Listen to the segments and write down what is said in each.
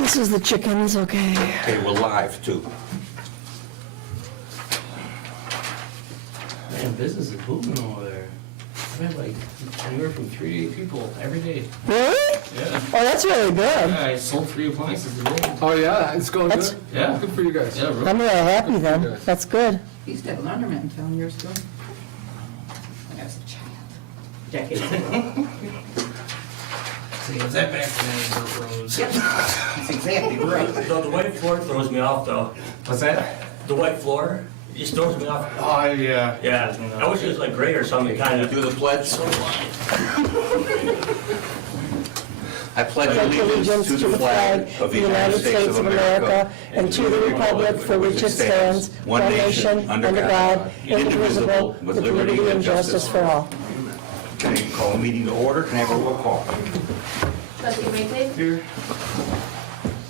This is the chickens, okay. Okay, we're live too. Man, business is booming over there. I've had like anywhere from 3 to 8 people every day. Really? Yeah. Oh, that's really good. Yeah, I sold 3 appliances today. Oh, yeah, it's going That's- good? Yeah. Good for you guys. Yeah, really. I'm really happy then. That's good. I used to have a laundromat in town years ago. When I was a child. Decades ago. See, was that back then, Dirt Roads? That's exactly right. The white floor throws me off, though. What's that? The white floor, it just throws me off. Oh, yeah. Yeah, I wish it was like gray or something, kind of. Do the pledge. I pledge Pledge allegiance to the flag of the United States of America and to the republic for which it stands, one nation, under God, indivisible, with liberty and justice for all. Can I call a meeting to order? Can I have a roll call? Trustee Mayfield? Here.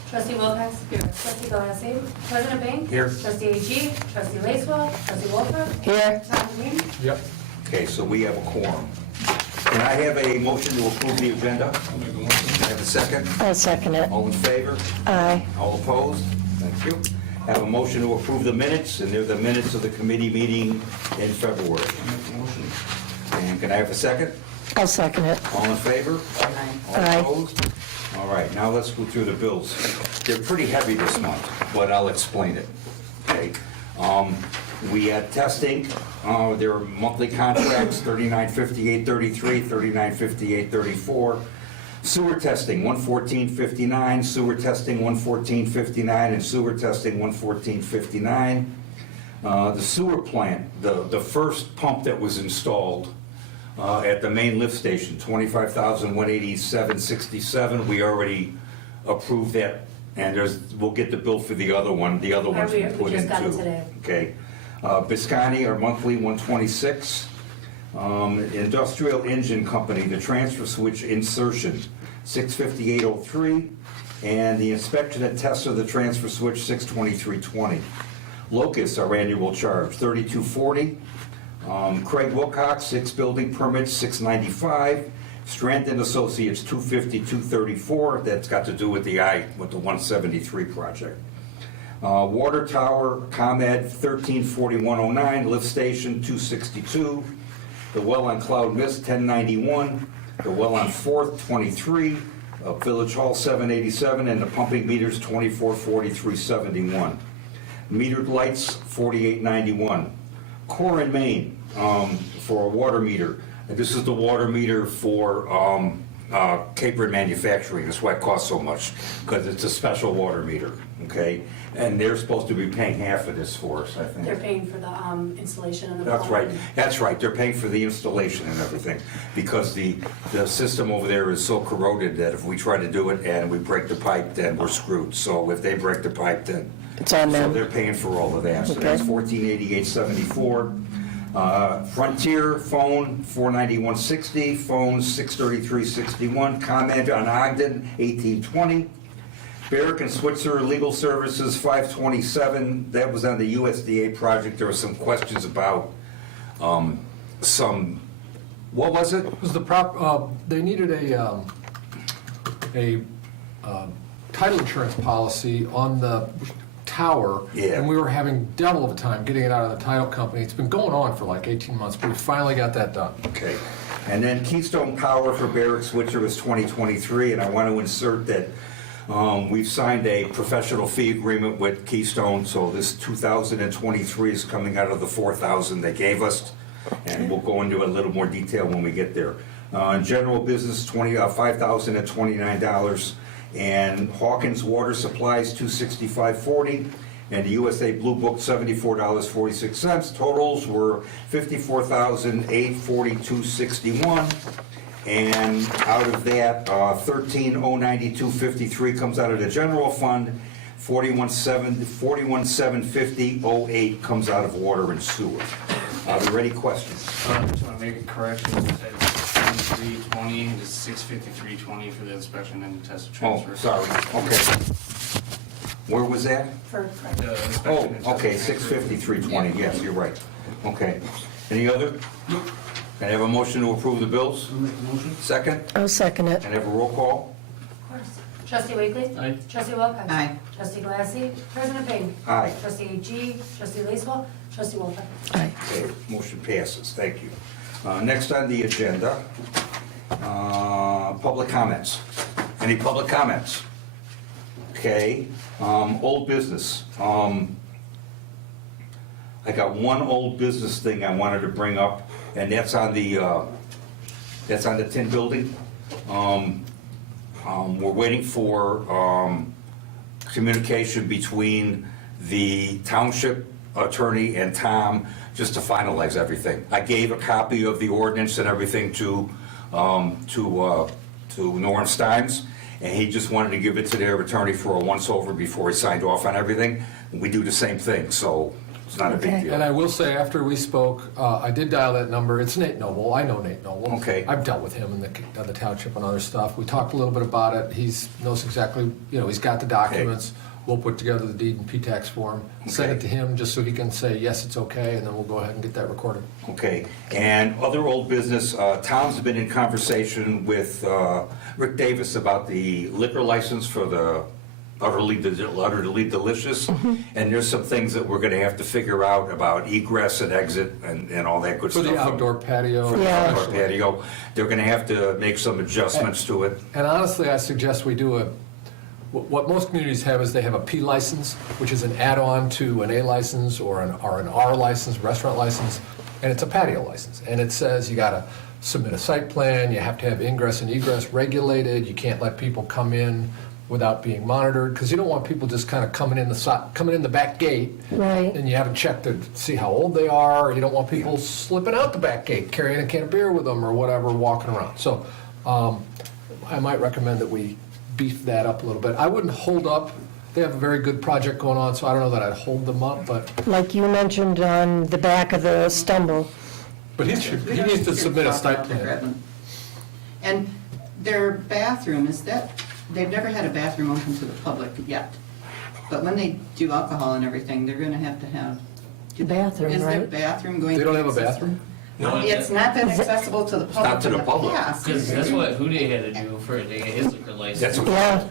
Trustee Wilcox? Here. Trustee Galassi? President Bank? Here. Trustee AG? Trustee Lacewell? Trustee Wolford? Here. Dr. Green? Yep. Okay, so we have a quorum. Can I have a motion to approve the agenda? Can I have a second? I'll second it. All in favor? Aye. All opposed? Thank you. Have a motion to approve the minutes, and they're the minutes of the committee meeting in February. And can I have a second? I'll second it. All in favor? All Aye. opposed? All right, now let's go through the bills. They're pretty heavy this month, but I'll explain it, okay? We had testing, there were monthly contracts, $39.58.33, $39.58.34. Sewer testing, $114.59, sewer testing, $114.59, and sewer testing, $114.59. The sewer plant, the first pump that was installed at the main lift station, $25,187.67. We already approved that, and we'll get the bill for the other one. The other one's been put We in just got it too. today. Okay. Biscani, our monthly, $126. Industrial Engine Company, the transfer switch insertion, $658.03. And the inspection and test of the transfer switch, $623.20. Locust, our annual charge, $32.40. Craig Wilcox, 6 building permits, $695. Strand & Associates, $250, $234. That's got to do with the 173 project. Water Tower, ComEd, $1341.09. Lift Station, $262. The Well on Cloud Mist, $1091. The Well on 4th, $23. Village Hall, $787. And the pumping meters, $2443.71. Metered lights, $48.91. Core and Main for a water meter. And this is the water meter for Capron manufacturing. That's why it costs so much, because it's a special water meter, okay? And they're supposed to be paying half of this for us, I think. They're paying for the installation and the That's right, plumbing. that's right, they're paying for the installation and everything, because the system over there is so corroded that if we try to do it and we break the pipe, then we're screwed. So if they break the pipe, then, It's on so them. they're paying for all of that. So Okay. that's $1488.74. Frontier phone, $491.60, phones, $633.61. ComEd on Ogden, $1820. Barrick and Switzer Legal Services, $527. That was on the USDA project. There were some questions about what was it? Was the they needed a title insurance policy on the tower. Yeah. And we were having devil of a time getting it out of the title company. It's been going on for like 18 months, but we finally got that done. Okay. And then Keystone Power for Barrick Switzer was 2023, and I want to insert that we've signed a professional fee agreement with Keystone, so this 2023 is coming out of the $4,000 they gave us, and we'll go into a little more detail when we get there. General business, $5,029, and Hawkins Water Supplies, $265.40, and the USA Blue Book, $74.46. Totals were $54,842.61. And out of that, $13,092.53 comes out of the general fund, $41,750.08 comes out of water and sewer. Are there any questions? I just want to make a correction. It said 2320 to 65320 for the inspection and test of Oh, transfer. sorry, okay. Where was that? For The inspection Oh, and test okay, of transfer. 653.20, yes, you're right. Okay. Any other? Can I have a motion to approve the bills? I'll make the motion. Second? I'll second it. Can I have a roll call? Of course. Trustee Wakely? Aye. Trustee Wilcox? Aye. Trustee Galassi? President Payne? Aye. Trustee G, Trustee Lacewell? Trustee Wolfett? Aye. Okay, motion passes, thank you. Next on the agenda, public comments. Any public comments? Okay, old business. I got one old business thing I wanted to bring up, and that's on the tin building. We're waiting for communication between the township attorney and Tom just to finalize everything. I gave a copy of the ordinance and everything to Norm Steins, and he just wanted to give it to their attorney for a once-over before he signed off on everything. We do the same thing, so it's not a big Okay. deal. And I will say, after we spoke, I did dial that number. It's Nate Noble. I know Nate Noble. Okay. I've dealt with him in the township and other stuff. We talked a little bit about it. He knows exactly, he's got the documents. We'll put together the deed and P-tax form, send it Okay. to him just so he can say, yes, it's okay, and then we'll go ahead and get that recorded. Okay, and other old business, Tom's been in conversation with Rick Davis about the liquor license for the Utterly Delicious, and there's some things that we're gonna have to figure out about egress and exit and all that good For stuff. the outdoor patio. For the Yeah. outdoor patio, they're gonna have to make some adjustments to it. And honestly, I suggest we do what most communities have is they have a P license, which is an add-on to an A license or an R license, restaurant license, and it's a patio license. And it says you gotta submit a site plan, you have to have ingress and egress regulated, you can't let people come in without being monitored, because you don't want people just kind of coming in the back gate. Right. And you haven't checked to see how old they are, you don't want people slipping out the back gate, carrying a can of beer with them or whatever, walking around. So, I might recommend that we beef that up a little bit. I wouldn't hold up, they have a very good project going on, so I don't know that I'd hold them up, but Like you mentioned on the back of the stumble. he needs to submit a site plan. plan. And their bathroom, they've never had a bathroom open to the public yet. But when they do alcohol and everything, they're gonna have to have. The bathroom, Is their right? bathroom going? They to don't be have a accessible? bathroom? No, It's not been accessible to the public. not to the in public. past. Because that's what Houday had to do for to get his liquor license. That's what- Yeah,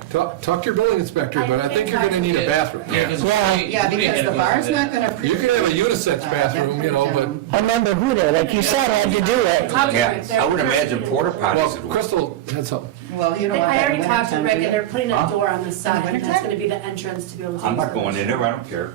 Talk to your building inspector, but I think you're gonna need a bathroom. Yeah, 'cause Yeah. Houday- Yeah, Houday because had the to go bar's through not that. gonna. You can have a unisex bathroom, but, I remember who did, like you said, had to do it. Talk to Yeah, Rick. They're- I would imagine porta well, potties would work. Crystal had something. Well, you don't want I that in already talked to wintertime, Rick, do and you? they're putting a door on the side, and that's wintertime? gonna be the entrance to be able to. I'm use not the going in there, I don't care.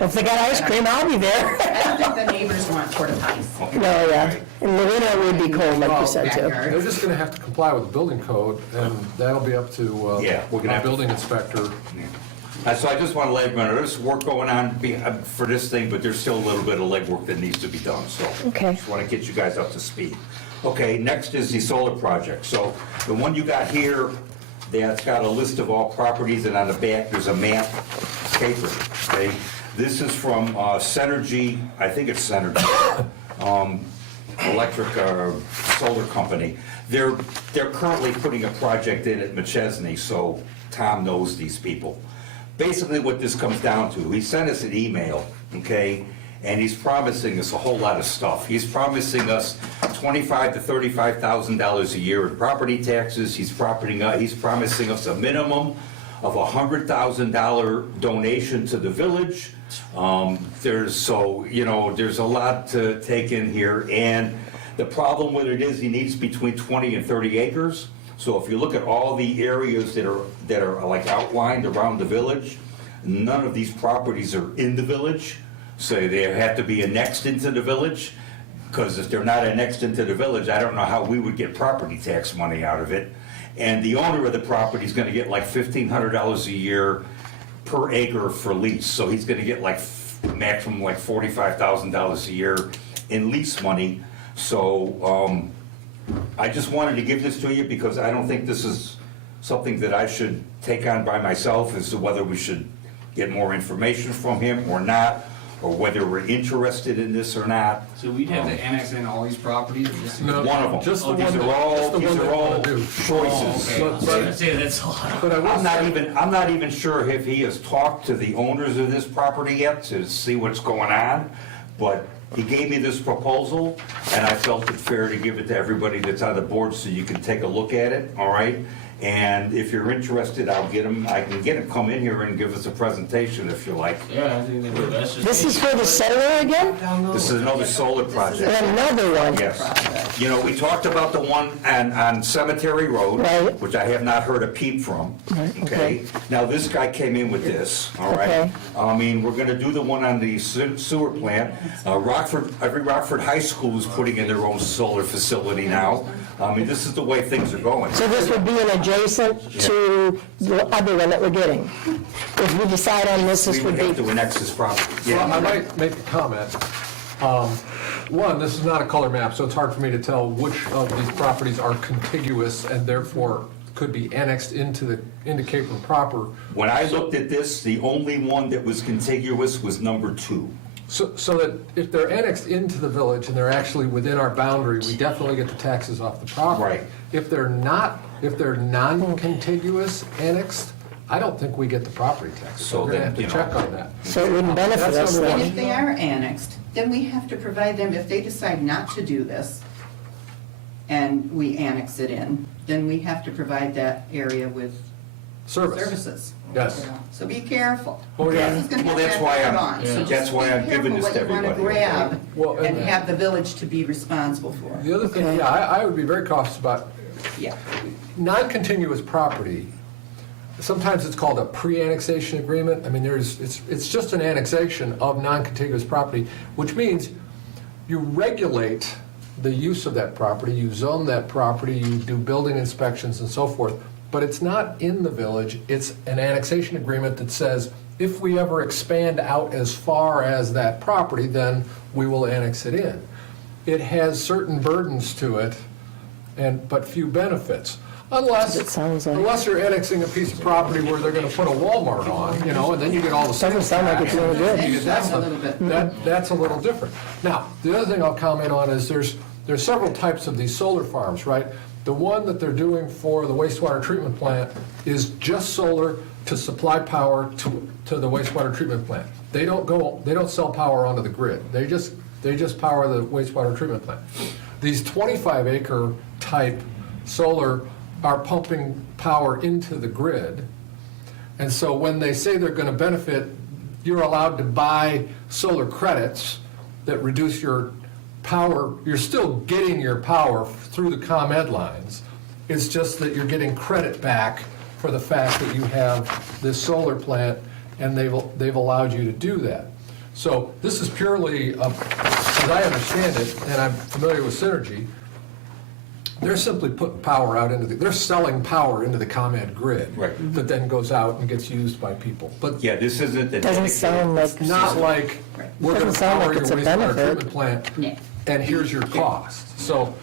If they got ice cream, I'll be there. I don't think the neighbors want porta potties. No, yeah. In the winter, it would be cold, like you said, too. Backyard. They're just gonna have to comply with the building code, and that'll be up to Yeah, we're gonna our have to- building inspector. So I just want to let you know, there's work going on for this thing, but there's still a little bit of legwork that needs to be done, so. Okay. Just want to get you guys up to speed. Okay, next is the solar project. So the one you got here, that's got a list of all properties, and on the back, there's a map paper, okay? This is from Synergy, I think it's Synergy, electric solar company. They're currently putting a project in at McChesney, so Tom knows these people. Basically, what this comes down to, he sent us an email, okay, and he's promising us a whole lot of stuff. He's promising us $25,000 to $35,000 a year in property taxes. He's promising us a minimum of a $100,000 donation to the village. There's a lot to take in here, and the problem with it is he needs between 20 and 30 acres. So if you look at all the areas that are like outlined around the village, none of these properties are in the village, so they have to be annexed into the village, because if they're not annexed into the village, I don't know how we would get property tax money out of it. And the owner of the property is gonna get like $1,500 a year per acre for lease, so he's gonna get like maximum like $45,000 a year in lease money. So, I just wanted to give this to you because I don't think this is something that I should take on by myself as to whether we should get more information from him or not, or whether we're interested in this or not. So we'd have to annex in all these properties? Just- No, One of them. just the These one are that- all, just the these one are that all wanna do. choices. Okay, I was gonna say, that's a lot. But I will say, I'm not even sure if he has talked to the owners of this property yet to see what's going on, but he gave me this proposal, and I felt it fair to give it to everybody that's on the board so you can take a look at it, all right? And if you're interested, I can get him come in here and give us a presentation if you like. Yeah, I think they would, that's just. This is for the solar again? This is another solar project. Another one? Yes. You know, we talked about the one on Cemetery Road, Right. which I have not heard a peep from. Right, okay. Now, this guy came in with this, all right? Okay. I mean, we're gonna do the one on the sewer plant. Every Rockford High School is putting in their own solar facility now. I mean, this is the way things are going. So this would be an adjacent to the other one that we're getting? If we decide on this, We this would would have be, to annex this property. Well, I Yeah, might make a comment. One, this is not a color map, so it's hard for me to tell which of these properties are contiguous and therefore could be annexed into Capron proper. when I looked at this, the only one that was contiguous was number 2. So that if they're annexed into the village and they're actually within our boundary, we definitely get the taxes off the property. Right. If they're not, if they're non-contiguous annexed, I don't think we get the property tax. So We're gonna have then, to you know. check on that. so it wouldn't benefit That's us number And then? if they are annexed, then we have to provide them, if they decide not to do this, and we annex it in, then we have to provide that area with Service. services. Yes. So be careful. Oh, yeah. This is gonna Well, have that's to why add I'm- on. So yeah. just that's why be I'm giving this to careful what you everybody, wanna okay? grab Well, and and- have the village to be responsible for. The other thing, Okay. yeah, I would be very cautious about Yeah. non-contiguous property. Sometimes it's called a pre-annexation agreement. I mean, it's just an annexation of non-contiguous property, which means you regulate the use of that property, you zone that property, you do building inspections and so forth, but it's not in the village. It's an annexation agreement that says, if we ever expand out as far as that property, then we will annex it in. It has certain burdens to it, but few benefits. It sounds like. Unless you're annexing a piece of property where they're gonna put a Walmart on, and then you get all the Doesn't sales sound like it's tax. really good. You get that That's a stuff. little bit. That's a little different. Now, the other thing I'll comment on is there's several types of these solar farms, right? The one that they're doing for the wastewater treatment plant is just solar to supply power to the wastewater treatment plant. They don't sell power onto the grid. They just power the wastewater treatment plant. These 25-acre type solar are pumping power into the grid. And so when they say they're going to benefit, you're allowed to buy solar credits that reduce your power. You're still getting your power through the ComEd lines. It's just that you're getting credit back for the fact that you have this solar plant and they've allowed you to do that. So this is purely, as I understand it, and I'm familiar with Synergy, they're simply putting power out they're selling power into the ComEd grid. Right. That then goes out and gets used by people. But Yeah, this isn't the. Doesn't sound like. it's not like, we're gonna Doesn't sound power like your it's a wastewater benefit. treatment plant, Yeah. and here's your cost. So,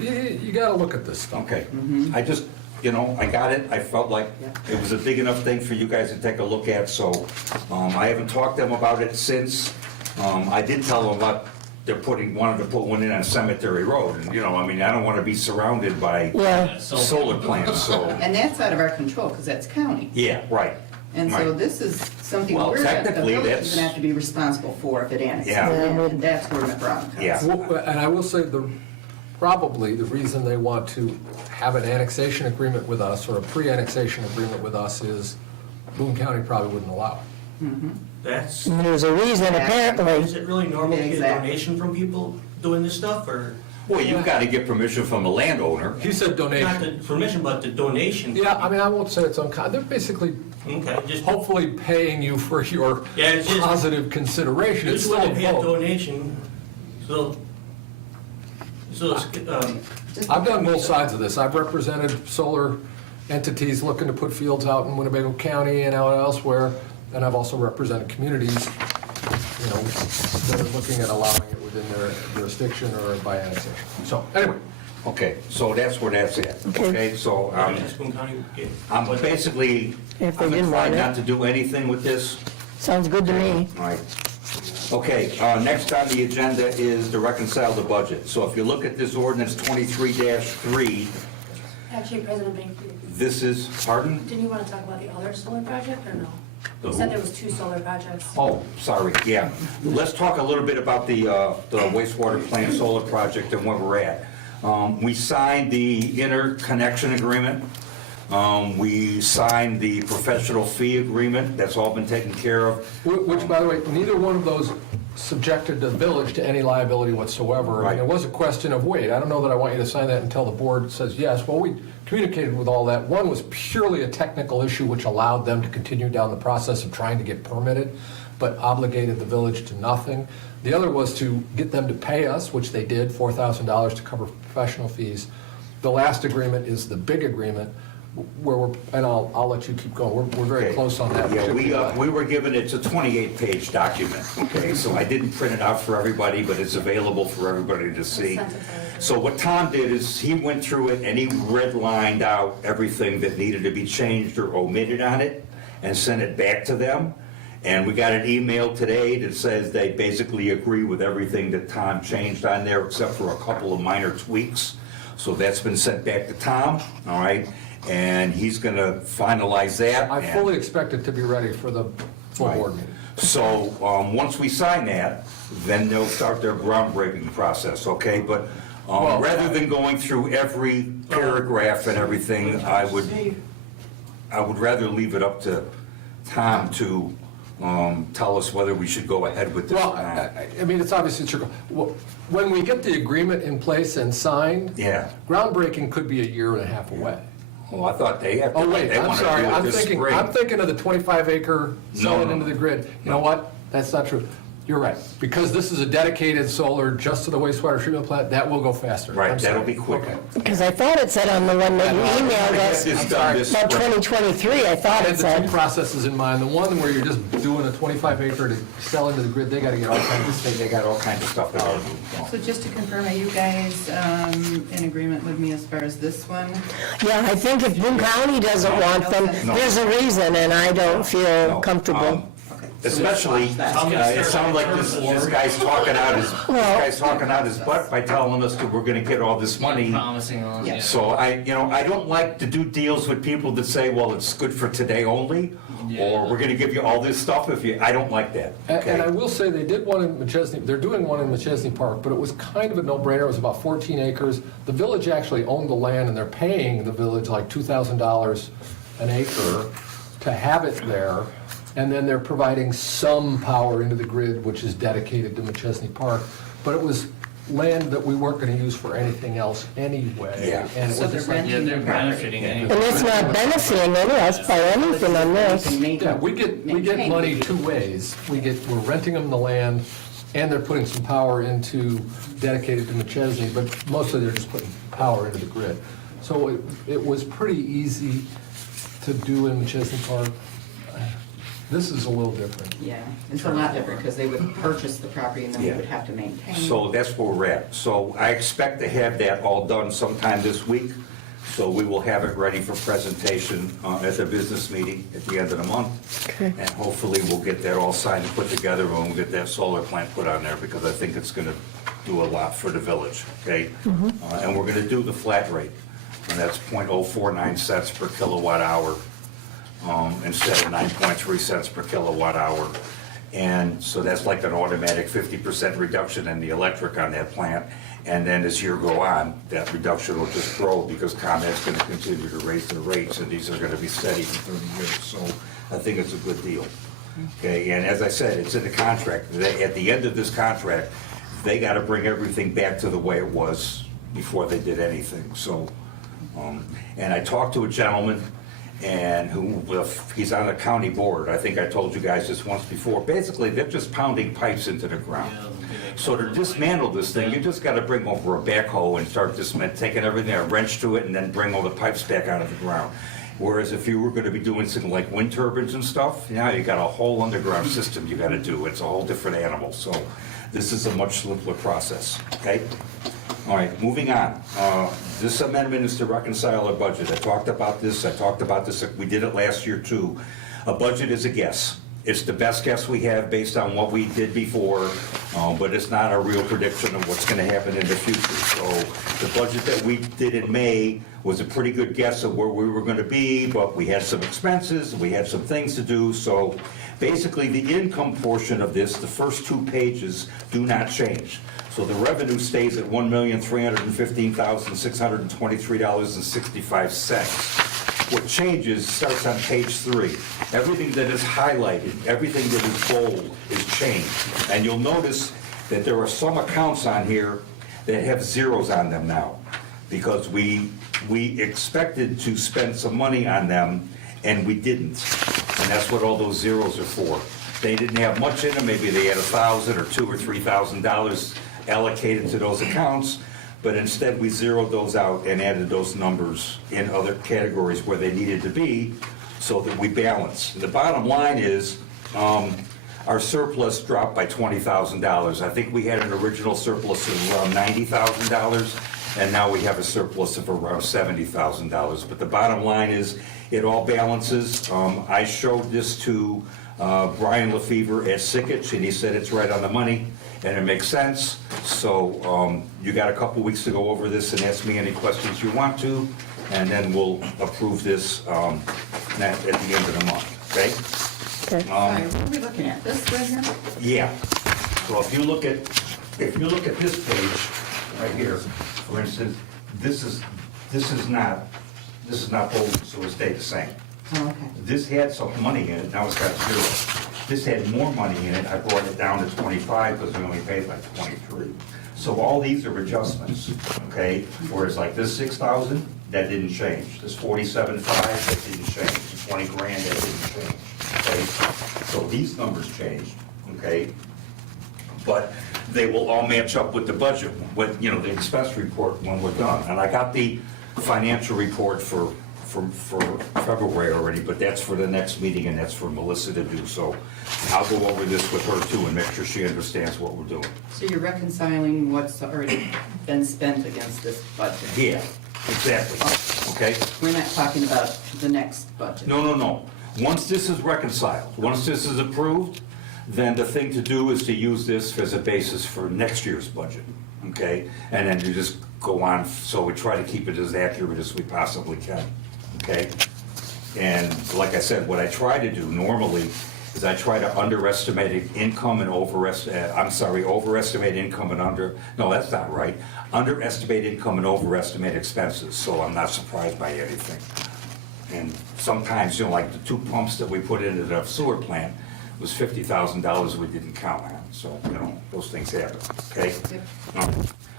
you gotta look at this stuff. Okay, I just, I got it, I felt like it was a big enough thing for you guys to take a look at, so, I haven't talked to them about it since. I did tell them about, wanted to put one in on Cemetery Road, and, I don't wanna be surrounded by Yeah, solar plants, so, And that's out of our control, because that's county. yeah, right. And so Right. this is something Well, the technically, village is that's- gonna have to be responsible for if it annexes. Yeah. And that's where the problem comes. Yeah. Well, and I will say probably the reason they want to have an annexation agreement with us, or a pre-annexation agreement with us, is Boone County probably wouldn't allow it. That's, there's a reason is apparently. it really normal to get a Exactly. donation from people doing this stuff, or Well, you've gotta get permission from the landowner. He said not donation. the permission, but the donation? Yeah, I mean, I won't say it's uncommon. They're basically Okay, just, hopefully paying you for your Yeah, it's just- positive consideration. It's just still when a they pay a vote. donation, so, I've done both sides of this. I've represented solar entities looking to put fields out in Winnebago County and out elsewhere, and I've also represented communities, that are looking at allowing it within their jurisdiction or by annexation. So, anyway, Okay, so that's where that's at, Okay. okay, so, just Boone County, get- I'm basically, If they I'm didn't want inclined it. not to do anything with this. Sounds good to me. All right. Okay, next on the agenda is to reconcile the budget. So if you look at this ordinance 23-3, Actually, President Bank, this is, pardon? didn't you want to talk about the other solar project, or no? You said there was 2 solar projects. Oh, sorry, yeah. Let's talk a little bit about the wastewater plant solar project and where we're at. We signed the interconnection agreement. We signed the professional fee agreement, that's all been taken care of. Which, by the way, neither one of those subjected the village to any liability whatsoever. Right. And it was a question of, wait, I don't know that I want you to sign that until the board says yes. Well, we communicated with all that. One was purely a technical issue which allowed them to continue down the process of trying to get permitted, but obligated the village to nothing. The other was to get them to pay us, which they did, $4,000 to cover professional fees. The last agreement is the big agreement, where we're, and I'll let you keep going, we're very Okay. close on that. Yeah, we were given, it's a 28-page document, okay? So I didn't print it out for everybody, but it's available for everybody to see. Sent it to everybody. So what Tom did is he went through it and he redlined out everything that needed to be changed or omitted on it and sent it back to them. And we got an email today that says they basically agree with everything that Tom changed on there except for a couple of minor tweaks. So that's been sent back to Tom, all right? And he's gonna finalize that. I and- fully expect it to be ready for the full Right. board meeting. So, once we sign that, then they'll start their groundbreaking process, okay? But, Well- rather than going through every paragraph and everything, I would rather leave it up to Tom to, tell us whether we should go ahead with this Well, or not. I mean, it's obviously true. When we get the agreement in place and signed, Yeah. groundbreaking could be a year and a half away. Well, I thought they had, Oh, wait, they I'm wanna sorry, do it I'm this thinking, spring. I'm thinking of the 25 acre selling no, into the grid. You know no. what? That's not true. You're right. Because this is a dedicated solar just to the wastewater treatment plant, that will go faster. Right, I'm that'll sorry. be quicker. Okay. Because I thought it said on the one that you emailed Get us, this done this about spring. 2023, I I thought had it the two said. processes in mind. The one where you're just doing a 25 acre to sell into the grid, they gotta get all kinds of stuff. They got all kinds of stuff they gotta do. So just to confirm, are you guys in agreement with me as far as this one? Yeah, I think if Boone County doesn't want them, No. there's a reason, and I don't feel No, comfortable. Okay. Especially, it sounds like this guy's talking out his butt by telling us that we're gonna get all this money. Promising on, Yeah. yeah. So I don't like to do deals with people that say, well, it's good for today only, or we're gonna give you all this stuff I don't like that, And I okay? will say, they did one in McChesney, they're doing one in McChesney Park, but it was kind of a no-brainer, it was about 14 acres. The village actually owned the land, and they're paying the village like $2,000 an acre to have it there, and then they're providing some power into the grid, which is dedicated to McChesney Park. But it was land that we weren't gonna use for anything else anyway. Yeah. And it So was they're just like, Yeah, they're benefiting And anyway. it's not benefiting any of us by anything on this. yeah, we get money two ways. We're renting them the land, and they're putting some power into, dedicated to McChesney, but mostly they're just putting power into the grid. So it was pretty easy to do in McChesney Park. This is a little different. Yeah, it's a lot different because they would purchase the property and then we Yeah. would have to maintain. So that's where we're at. So I expect to have that all done sometime this week. So we will have it ready for presentation at the business meeting at the end of the month. Okay. And hopefully we'll get that all signed and put together and we'll get that solar plant put on there because I think it's gonna do a lot for the village, okay? And we're gonna do the flat rate, and that's .049 cents per kilowatt hour instead of 9.3 cents per kilowatt hour. And so that's like an automatic 50% reduction in the electric on that plant. And then as year go on, that reduction will just grow because ComEd's gonna continue to raise their rates, and these are gonna be steady for 30 years. So I think it's a good deal. Okay, and as I said, it's in the contract. At the end of this contract, they gotta bring everything back to the way it was before they did anything, so. And I talked to a gentleman, and he's on the county board. I think I told you guys this once before. Basically, they're just pounding pipes into the ground. So to dismantle this thing, you just gotta bring over a backhoe and start taking everything, a wrench to it, and then bring all the pipes back out of the ground. Whereas if you were gonna be doing something like wind turbines and stuff, now you got a whole underground system you gotta do. It's a whole different animal, so this is a much simpler process, okay? All right, moving on. This amendment is to reconcile a budget. I talked about this, we did it last year too. A budget is a guess. It's the best guess we have based on what we did before, but it's not a real prediction of what's gonna happen in the future. So the budget that we did in May was a pretty good guess of where we were gonna be, but we had some expenses, we had some things to do, so basically the income portion of this, the first 2 pages, do not change. So the revenue stays at $1,315,623.65. what changes starts on page 3. Everything that is highlighted, everything that is bold is changed. And you'll notice that there are some accounts on here that have zeros on them now, because we expected to spend some money on them, and we didn't. And that's what all those zeros are for. They didn't have much in them, maybe they had $1,000 or $2,000 or $3,000 allocated to those accounts, but instead we zeroed those out and added those numbers in other categories where they needed to be, so that we balance. The bottom line is, our surplus dropped by $20,000. I think we had an original surplus of around $90,000, and now we have a surplus of around $70,000. But the bottom line is, it all balances. I showed this to Brian Lefevre at Sickich, and he said it's right on the money, and it makes sense. So you got a couple weeks to go over this and ask me any questions you want to, and then we'll approve this at the end of the month, okay? Okay. Sorry, what are we looking at, this right here? Yeah. So if you look at this page right here, for instance, this is not bold, so it stayed the same. Oh, okay. This had some money in it, now it's got 0. This had more money in it, I brought it down to 25 because we only paid like 23. So all these are adjustments, okay? Whereas like this 6,000, that didn't change. This 47.5, that didn't change. The 20 grand, that didn't change, okay? So these numbers changed, okay? But they will all match up with the budget, with, you know, the expense report when we're done. And I got the financial report for February already, but that's for the next meeting, and that's for Melissa to do. So I'll go over this with her too and make sure she understands what we're doing. So you're reconciling what's already been spent against this budget? Yeah, exactly, okay? We're not talking about the next budget? No. Once this is reconciled, once this is approved, then the thing to do is to use this as a basis for next year's budget, okay? And then you just go on, so we try to keep it as accurate as we possibly can, okay? And like I said, what I try to do normally is I try to overestimate income and underestimate income and overestimate expenses, so I'm not surprised by anything. And sometimes, you know, like the 2 pumps that we put into the sewer plant was $50,000 we didn't count on, so, you know, those things happen, okay?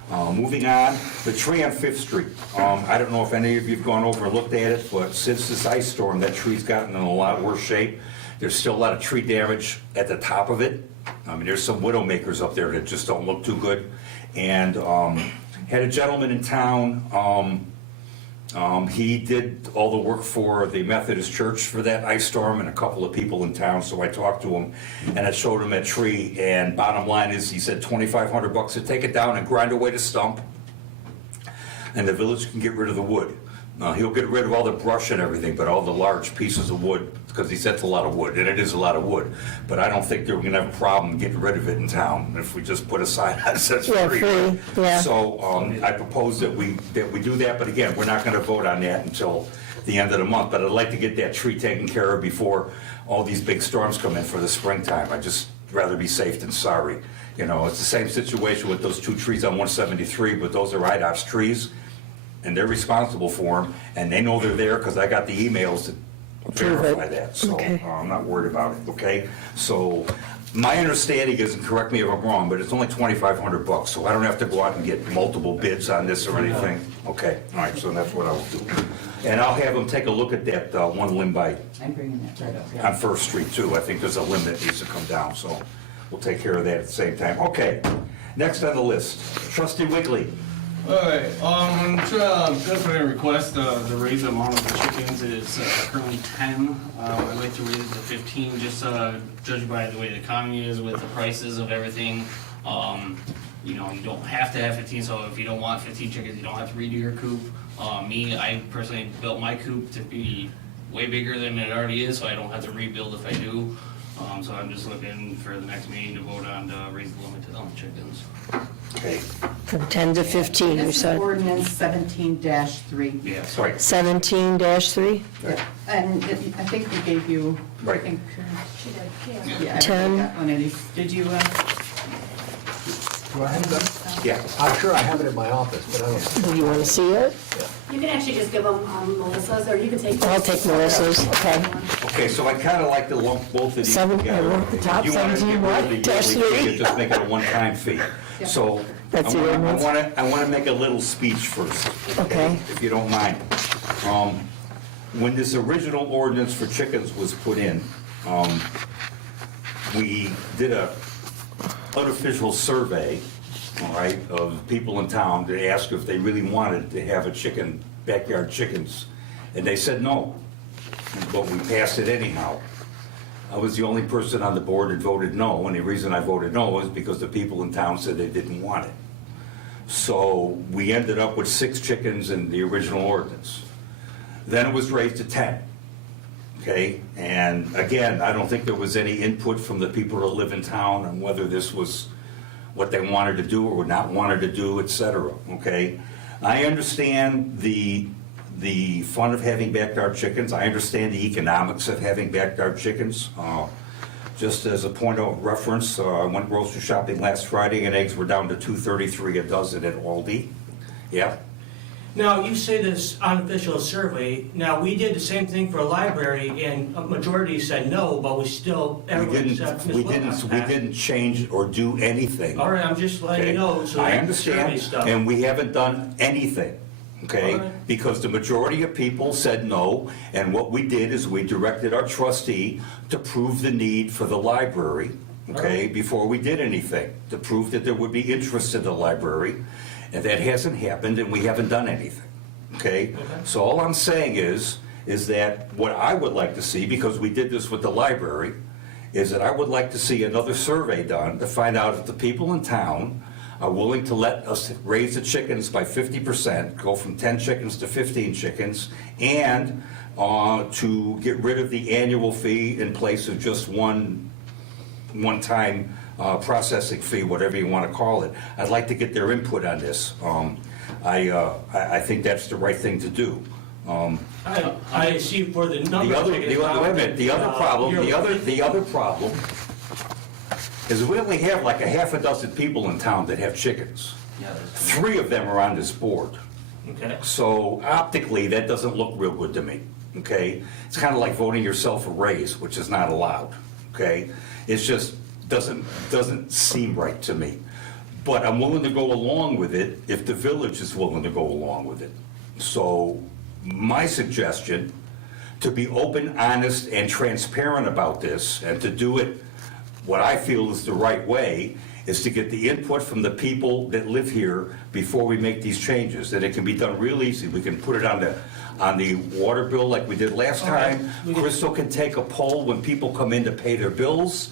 Moving on, the tree on 5th Street. I don't know if any of you have gone over and looked at it, but since this ice storm, that tree's gotten in a lot worse shape. There's still a lot of tree damage at the top of it. I mean, there's some widowmakers up there that just don't look too good. And had a gentleman in town, he did all the work for the Methodist Church for that ice storm and a couple of people in town, so I talked to him and I showed him that tree, and bottom line is, he said $2,500 to take it down and grind away the stump, and the village can get rid of the wood. He'll get rid of all the brush and everything, but all the large pieces of wood, because he said it's a lot of wood, and it is a lot of wood, but I don't think they're gonna have a problem getting rid of it in town if we just put a sign that says free. free, yeah. So I propose that we do that, but again, we're not gonna vote on that until the end of the month, but I'd like to get that tree taken care of before all these big storms come in for the springtime. I'd just rather be safe than sorry. You know, it's the same situation with those 2 trees on 173, but those are IDOT's trees, and they're responsible for them, and they know they're there because I got the emails to verify that, so Okay. I'm not worried about it, okay? So my understanding is, and correct me if I'm wrong, but it's only $2,500, so I don't have to go out and get multiple bids on this or anything? Okay, all right, so that's what I'll do. And I'll have them take a look at that one limb by, I'm bringing that right up, on yeah. 1st Street too. I think there's a limb that needs to come down, so we'll take care of that at the same time. Okay, next on the list, Trustee Wiggly. All right, just for a request, the raise amount of the chickens is currently 10. I'd like to raise it to 15, just judging by the way the economy is with the prices of everything. You know, you don't have to have 15, so if you don't want 15 chickens, you don't have to redo your coop. I personally built my coop to be way bigger than it already is, so I don't have to rebuild if I do. So I'm just looking for the next meeting to vote on to raise the limit on the chickens. Okay, From 10 to 15, you This is said. ordinance 17-3. Yeah, sorry. 17-3? Yeah, and I think we gave you, I Right. think, She did, yeah. yeah, I 10. got one of these. Did you, Do I have that? Yeah. I'm sure I have it in my office, but I don't. Do you want to see it? You can actually just give them Melissa's, or you can take. I'll take Melissa's, okay. Okay, so I kind of like to lump both of these Seven, together. I wrote the top You wanna get 17, rid of the what? Dash yearly fee 3. and just make it a one-time fee. So I That's the ordinance. want to make a little speech first. Okay. If you don't mind. When this original ordinance for chickens was put in, we did a unofficial survey, all right, of people in town to ask if they really wanted to have a chicken, backyard chickens. And they said no, but we passed it anyhow. I was the only person on the board that voted no, and the reason I voted no was because the people in town said they didn't want it. So we ended up with 6 chickens in the original ordinance. Then it was raised to 10. Okay, and again, I don't think there was any input from the people that live in town on whether this was what they wanted to do or not wanted to do, et cetera, okay? I understand the fun of having backyard chickens. I understand the economics of having backyard chickens. Just as a point of reference, I went grocery shopping last Friday and eggs were down to $2.33 a dozen at Aldi. Yeah, Now, you say this unofficial survey. Now, we did the same thing for a library, and a majority said no, but we still, everyone except Ms. Wilcox we passed. didn't change or do anything. All right, I'm just letting you know, so I that survey understand, stuff. and we haven't done anything, okay? All right. Because the majority of people said no, and what we did is we directed our trustee to prove the need for the library, okay, before we did anything, to prove that there would be interest in the library, and that hasn't happened, and we haven't done anything, okay? So all I'm saying is that what I would like to see, because we did this with the library, is that I would like to see another survey done to find out if the people in town are willing to let us raise the chickens by 50%, go from 10 chickens to 15 chickens, and to get rid of the annual fee in place of just one-time processing fee, whatever you want to call it. I'd like to get their input on this. I think that's the right thing to do. I see for the number The of other, chickens. wait a minute, the other problem, you're- the other problem is we only have like a half a dozen people in town that have chickens. 3 of them are on this board. Okay. So optically, that doesn't look real good to me, okay? It's kind of like voting yourself a raise, which is not allowed, okay? It's just doesn't seem right to me. But I'm willing to go along with it if the village is willing to go along with it. So my suggestion, to be open, honest, and transparent about this, and to do it what I feel is the right way, is to get the input from the people that live here before we make these changes. And it can be done real easy. We can put it on the water bill like we did last time. Crystal can take a poll when people come in to pay their bills.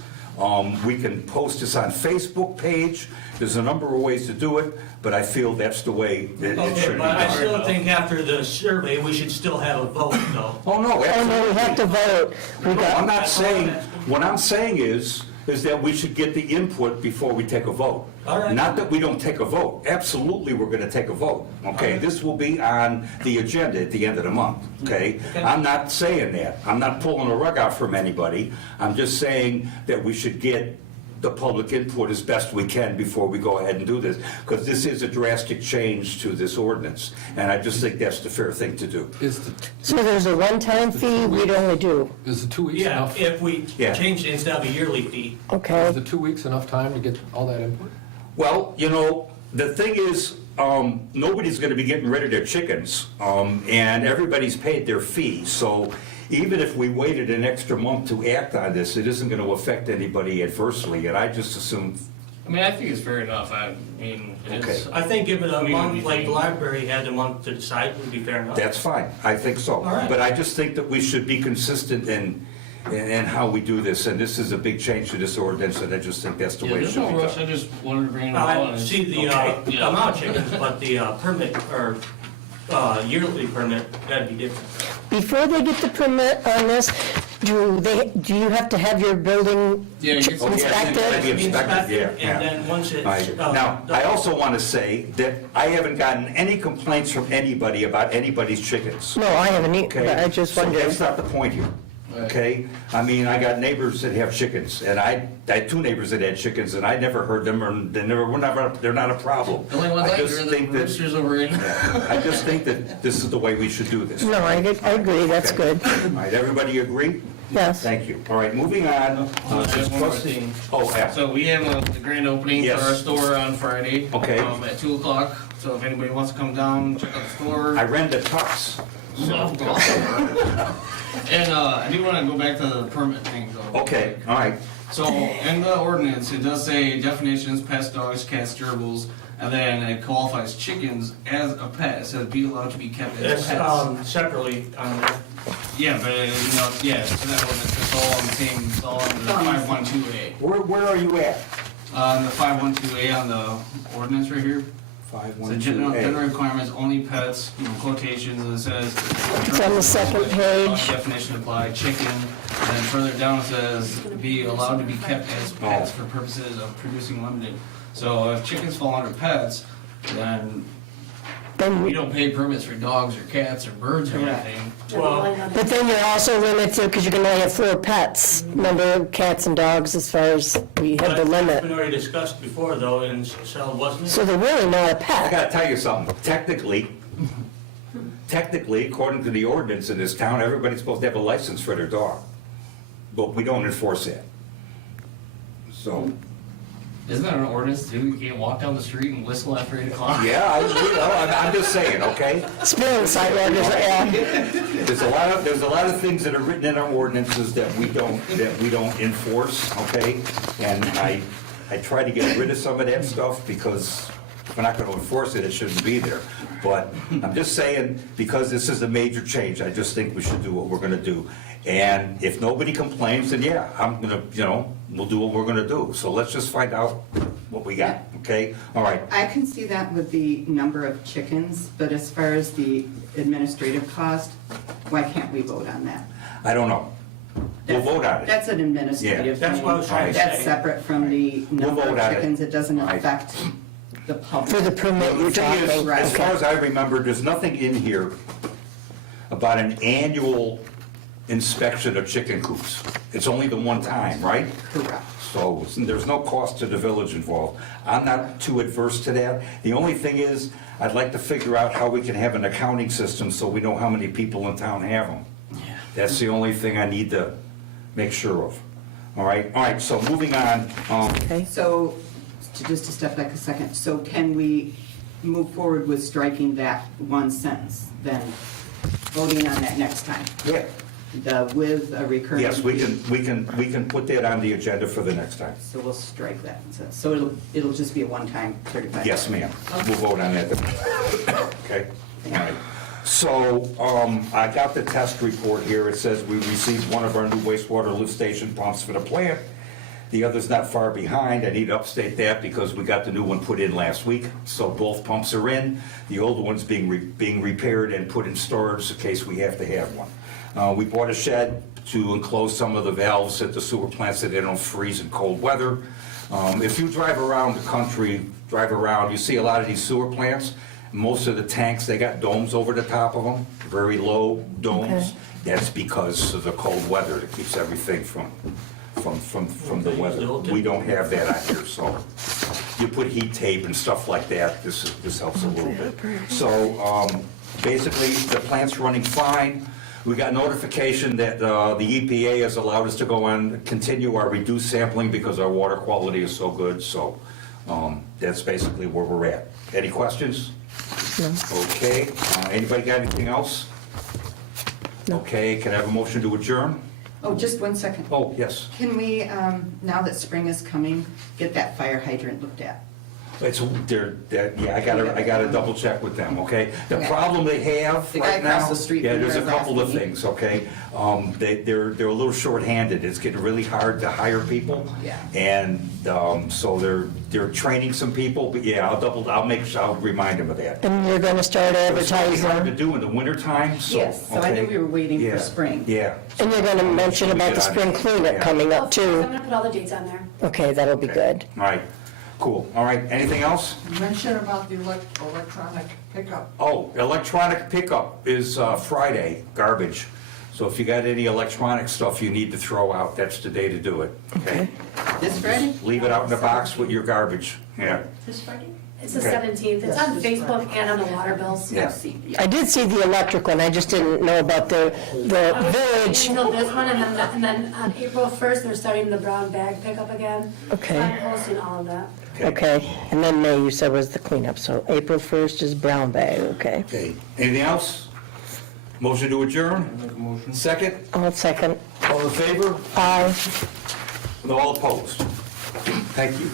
We can post this on Facebook page. There's a number of ways to do it, but I feel that's the way that it Okay, should be but I done. still think after the survey, we should still have a vote, though. Oh, no, Oh, no, we absolutely. have to vote. We No, I'm got, not saying, what I'm saying is that we should get the input before we take a vote. All right. Not that we don't take a vote. Absolutely, we're gonna take a vote, okay? All right. This will be on the agenda at the end of the month, okay? Okay. I'm not saying that. I'm not pulling a rug out from anybody. I'm just saying that we should get the public input as best we can before we go ahead and do this, because this is a drastic change to this ordinance, and I just think that's the fair thing to do. so there's a one-time fee we'd only do, Is the 2 weeks Yeah, enough? if we Yeah. change it instead of a yearly fee. okay? Is the 2 weeks enough time to get all that input? Well, you know, the thing is, nobody's gonna be getting rid of their chickens, and everybody's paid their fee, so even if we waited an extra month to act on this, it isn't gonna affect anybody adversely, and I just assume, I mean, I think it's fair enough. I mean, it's, I think given a We would be month, like the thinking- library had a month to decide, would be fair enough. that's fine, I think so. All right. But I just think that we should be consistent in how we do this, and this is a big change to this ordinance, and I just think that's the yeah, way it there's should no be rush. I done. just wanted to bring it up. I see the Okay. Yeah. amount of chickens, but the permit or yearly permit, that'd be different. Before they get the permit on this, do you have to have your building Yeah, you get some- inspected? Gotta be inspected, yeah, And yeah. then once it's. Now, I also want to say that I haven't gotten any complaints from anybody about anybody's chickens. No, I haven't, Okay? but I just So wondered. that's not the point here, okay? I mean, I got neighbors that have chickens, and I had 2 neighbors that had chickens, and I never heard them, or they're not a problem. The only ones I just hear are the think that- roosters over in. Yeah, I just think that this is the way we should do this. No, I agree, that's Okay. good. All right, everybody agree? Yes. Thank you. All right, moving on. Just one more thing. Oh, yeah. So we have the grand opening Yes. for our store on Friday. Okay. At 2 o'clock. So if anybody wants to come down, check out the store. I ran the tux. And I do want to go back to the permit thing though. Okay, all right. So in the ordinance, it does say definitions, pets, dogs, cats, gerbils, and then it qualifies chickens as a pet. It says be allowed to be kept as That's pets. separately on there. Yeah, but so that ordinance is all on the same, it's all on the 512A. Where are you at? The 512A on the ordinance right here. So general 512A. requirements, only pets, quotations, and it says. It's on the second page. Definition apply, chicken, and then further down it says, be allowed to be kept as pets for purposes of producing limited. So if chickens fall under pets, then we don't pay permits for dogs or cats or birds or anything. But then you're also limited, because you can only have 4 pets, number of cats and dogs as far as we have the That's limit. been already discussed before though, and so wasn't it? So they're really not a I pet. gotta tell you something. Technically, according to the ordinance in this town, everybody's supposed to have a license for their dog. But we don't enforce that. So, Isn't that an ordinance too? You can't walk down the street and whistle after 8 o'clock? yeah, I'm just saying, okay? Spilling sidewalk is, yeah. There's a lot of things that are written in our ordinances that we don't enforce, okay? And I try to get rid of some of that stuff because if we're not gonna enforce it, it shouldn't be there. But I'm just saying, because this is a major change, I just think we should do what we're gonna do. And if nobody complains, then yeah, I'm gonna, we'll do what we're gonna do. So let's just find out what we got, okay? All right. I can see that with the number of chickens, but as far as the administrative cost, why can't we vote on that? I don't know. We'll vote on it. That's an administrative thing. That's what I was trying to That's say. separate from the number vote of on it. chickens. It doesn't Right. affect the public. For the permit you're The thing is, talking. as far as I remember, there's nothing in here about an annual inspection of chicken coops. It's only the one time, right? Correct. So there's no cost to the village involved. I'm not too adverse to that. The only thing is, I'd like to figure out how we can have an accounting system so we know how many people in town have them. That's the only thing I need to make sure of. All right, so moving on. Okay. So, just to step back a second, so can we move forward with striking that one sentence, then voting on that next time? Yeah, With a recurring. yes, we fee. can put that on the agenda for the next time. So we'll strike that. So it'll just be a one-time certified. Yes, ma'am. We'll vote on that. Okay, all right. So, I got the test report here. It says we received one of our new wastewater lift station pumps for the plant. The other's not far behind. I need to upstate that because we got the new one put in last week. So both pumps are in. The old one's being repaired and put in storage in case we have to have one. We bought a shed to enclose some of the valves at the sewer plants so they don't freeze in cold weather. If you drive around the country, you see a lot of these sewer plants. Most of the tanks, they got domes over the top of them, very low domes. Okay. That's because of the cold weather that keeps everything from the weather. We don't have that out here, so you put heat tape and stuff like that, this helps a little bit. So, basically, the plant's running fine. We got notification that the EPA has allowed us to go on, continue our reduced sampling because our water quality is so good, so that's basically where we're at. Any questions? No. Okay, anybody got anything else? No. Okay, can I have a motion to adjourn? Oh, just one second. Oh, yes. Can we, now that spring is coming, get that fire hydrant looked at? It's, yeah, I gotta double check with them, okay? The Okay. problem they have The guy right now. across the street Yeah, from there's a there couple of last week. things, okay? They're a little short-handed, it's getting really hard to hire people. Yeah. And, so they're training some people, but yeah, I'll remind them of that. And we're going to start It's really hard to advertising. do in the wintertime, so. Yes, so I knew okay. we were waiting for Yeah, spring. Yeah. And you're going to mention about the spring cleanup coming up I'm too. gonna put all the dates on there. Okay, that'll be good. All right, cool. All right, anything else? Mention about the electronic pickup. Oh, electronic pickup is Friday, garbage. So if you got any electronic stuff you need to throw out, that's the day to do it. Okay. This Friday? Leave it out in the box with your garbage. Yeah. This Friday? It's the Okay. 17th. It's on Facebook and on the water bills. Yeah. I did see the electric one, I just didn't know about the village. Until this one, and then on April 1st, they're starting the brown bag pickup again. Okay. So I'm posting all of that. Okay, and then May, you said was the cleanup, so April 1st is brown bag, okay. Okay. Anything else? Motion to adjourn? Make a motion. Second? I'll second. All in favor? Aye. And all opposed? Thank you.